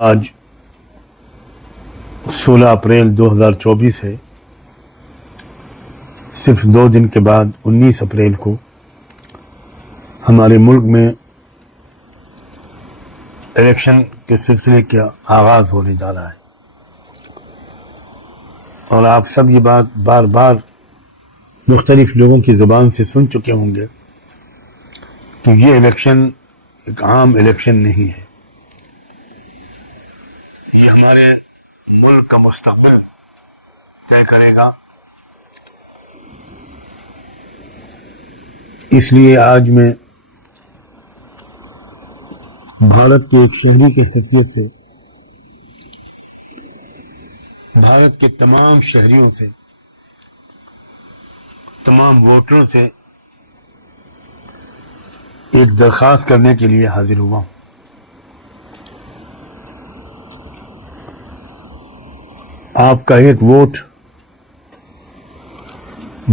آج 16 اپریل 2024 ہے۔ صرف 2 دن کے بعد 19 اپریل کو ہمارے ملک میں الیکشن کے سلسلے کا آغاز ہونے جا رہا ہے، اور آپ سب یہ بات بار بار مختلف لوگوں کی زبان سے سن چکے ہوں گے کہ یہ الیکشن ایک عام الیکشن نہیں ہے، یہ ہمارے ملک کا مستقبل طے کرے گا۔ اس لیے آج میں بھارت کے ایک شہری کی حیثیت سے بھارت کے تمام شہریوں سے، تمام ووٹروں سے ایک درخواست کرنے کے لیے حاضر ہوا ہوں۔ آپ کا ایک ووٹ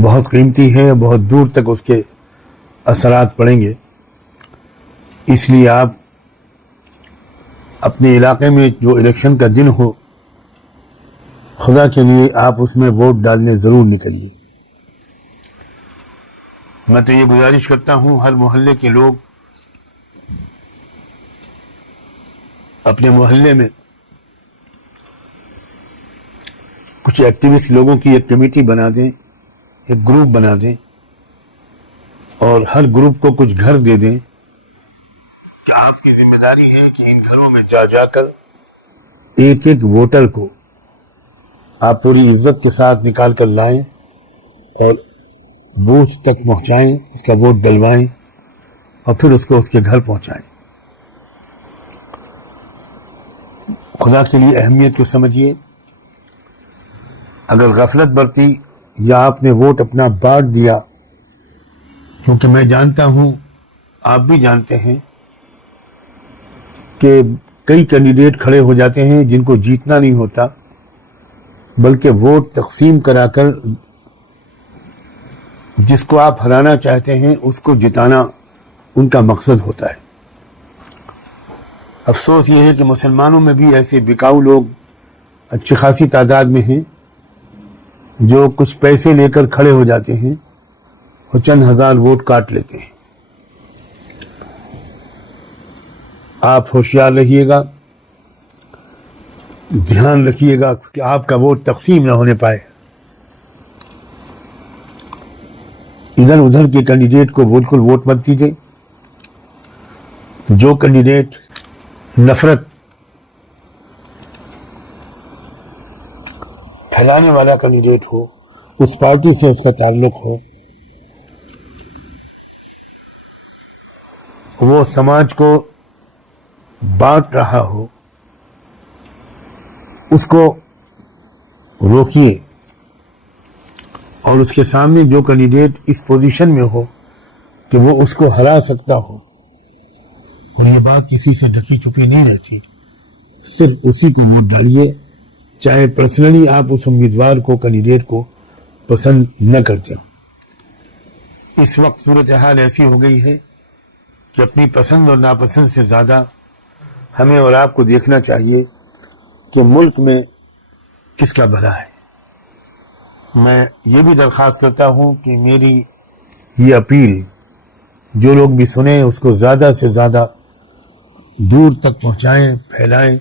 بہت قیمتی ہے، بہت دور تک اس کے اثرات پڑیں گے، اس لیے آپ اپنے علاقے میں جو الیکشن کا دن ہو، خدا کے لیے آپ اس میں ووٹ ڈالنے ضرور نکلیے۔ میں تو یہ گزارش کرتا ہوں ہر محلے کے لوگ اپنے محلے میں کچھ ایکٹیوسٹ لوگوں کی ایک کمیٹی بنا دیں، ایک گروپ بنا دیں، اور ہر گروپ کو کچھ گھر دے دیں کہ آپ کی ذمہ داری ہے کہ ان گھروں میں جا کر ایک ایک ووٹر کو آپ پوری عزت کے ساتھ نکال کر لائیں اور بوتھ تک پہنچائیں، اس کا ووٹ ڈلوائیں اور پھر اس کو اس کے گھر پہنچائیں۔ خدا کے لیے اہمیت کو سمجھیے۔ اگر غفلت برتی یا آپ نے ووٹ اپنا بانٹ دیا، کیونکہ میں جانتا ہوں، آپ بھی جانتے ہیں کہ کئی کینڈیڈیٹ کھڑے ہو جاتے ہیں جن کو جیتنا نہیں ہوتا، بلکہ ووٹ تقسیم کرا کر جس کو آپ ہرانا چاہتے ہیں اس کو جتانا ان کا مقصد ہوتا ہے۔ افسوس یہ ہے کہ مسلمانوں میں بھی ایسے بکاؤ لوگ اچھی خاصی تعداد میں ہیں جو کچھ پیسے لے کر کھڑے ہو جاتے ہیں اور چند ہزار ووٹ کاٹ لیتے ہیں۔ آپ ہوشیار رہیے گا، دھیان رکھیے گا کہ آپ کا ووٹ تقسیم نہ ہونے پائے۔ ادھر ادھر کے کینڈیڈیٹ کو بالکل ووٹ مت دیجیے۔ جو کینڈیڈیٹ نفرت پھیلانے والا کینڈیڈیٹ ہو، اس پارٹی سے اس کا تعلق ہو، وہ سماج کو بانٹ رہا ہو، اس کو روکیے، اور اس کے سامنے جو کینڈیڈیٹ اس پوزیشن میں ہو کہ وہ اس کو ہرا سکتا ہو، اور یہ بات کسی سے ڈھکی چھپی نہیں رہتی، صرف اسی کو ووٹ ڈالیے، چاہے پرسنلی آپ اس امیدوار کو، کینڈیڈیٹ کو پسند نہ کرتے ہو۔ اس وقت صورتحال ایسی ہو گئی ہے کہ اپنی پسند اور ناپسند سے زیادہ ہمیں اور آپ کو دیکھنا چاہیے کہ ملک میں کس کا بھلا ہے۔ میں یہ بھی درخواست کرتا ہوں کہ میری یہ اپیل جو لوگ بھی سنیں اس کو زیادہ سے زیادہ دور تک پہنچائیں، پھیلائیں،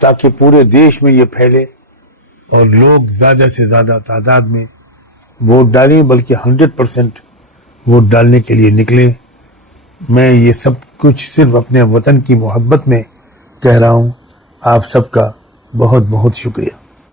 تاکہ پورے دیش میں یہ پھیلے اور لوگ زیادہ سے زیادہ تعداد میں ووٹ ڈالیں، بلکہ 100% ووٹ ڈالنے کے لیے نکلیں۔ میں یہ سب کچھ صرف اپنے وطن کی محبت میں کہہ رہا ہوں۔ آپ سب کا بہت بہت شکریہ۔